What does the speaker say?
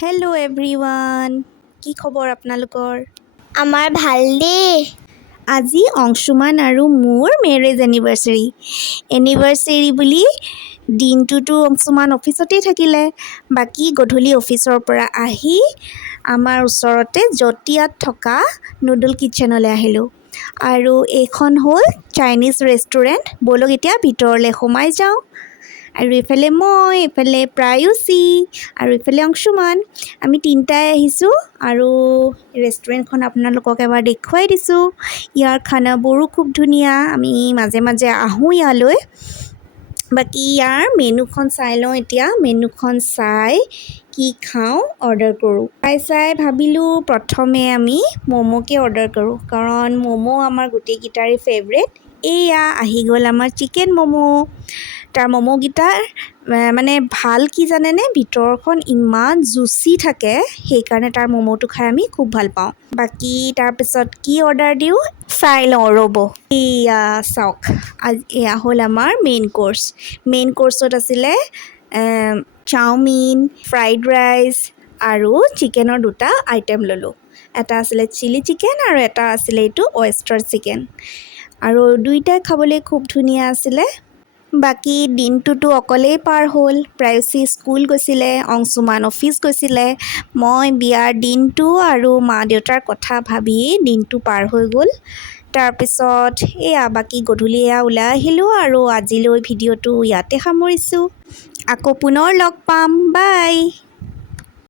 Hello' everyone, কি খবৰ আপোনালোকৰ? আমাৰ ভাল দেই। আজি অংশুমান আৰু মোৰ মেৰেজ এনিভাৰ্চেৰী বুলি দিনটোতো অংশুমান অফিচতেই থাকিলে। বাকী গধূলি অফিচৰ পৰা আহি আমাৰ ওচৰতে জটিয়াত থকা নুডল কিটচেনলৈ আহিলোঁ। আৰু এইখন হ'ল চাইনিজ ৰেষ্টুৰেণ্ট। ব'লক এতিয়া ভিতৰলৈ সোমাই যাওঁ। আৰু এইফালে মই, এইফালে প্ৰায়ুচি আৰু এইফালে অংশুমান, আমি তিনিটাই আহিছোঁ। আৰু ৰেষ্টুৰেণ্টখন আপোনালোকক এবাৰ দেখুৱাই দিছোঁ। ইয়াৰ খানাবোৰো খুব ধুনীয়া, আমি মাজে মাজে আহোঁ ইয়ালৈ। বাকী ইয়াৰ মেনুখন চাই লওঁ এতিয়া। মেনুখন চাই কি খাওঁ অৰ্ডাৰ কৰোঁ। চাই ভাবিলোঁ প্ৰথমে আমি ম'ম'কে অৰ্ডাৰ কৰোঁ, কাৰণ ম'ম' আমাৰ গোটেইকেইটাৰে ফেভৰেট। এয়া আহি গ'ল আমাৰ চিকেন ম'ম'। তাৰ ম'ম'কেইটাৰ মানে ভাল কি জানেনে, ভিতৰখন ইমান জুচি থাকে, সেইকাৰণে তাৰ ম'ম'টো খাই আমি খুব ভাল পাওঁ। বাকী তাৰপিছত কি অৰ্ডাৰ দিওঁ চাই লওঁ ৰ'ব। এয়া চাওক, এয়া হ'ল আমাৰ মেইন ক'ৰ্ছত আছিলে চাওমিন, ফ্ৰাইড ৰাইচ আৰু চিকেনৰ দুটা আইটেম ল'লোঁ। এটা আছিলে চিলি চিকেন আৰু এটা আছিলে এইটো অয়েষ্টাৰ চিকেন। আৰু দুইটাই খাবলৈ খুব ধুনীয়া আছিলে। বাকী দিনটোতো অকলেই পাৰ হ'ল। প্ৰায়ুচি স্কুল গৈছিলে, অংশুমান অফিচ গৈছিলে। মই বিয়াৰ দিনটো আৰু মা দেউতাৰ কথা ভাবিয়েই দিনটো পাৰ হৈ গ'ল। তাৰপিছত এয়া বাকী গধূলি এয়া ওলাই আহিলোঁ আৰু আজিলৈ ভিডিঅ'টো ইয়াতে সামৰিছোঁ। আকৌ পুনৰ লগ পাম, বাই।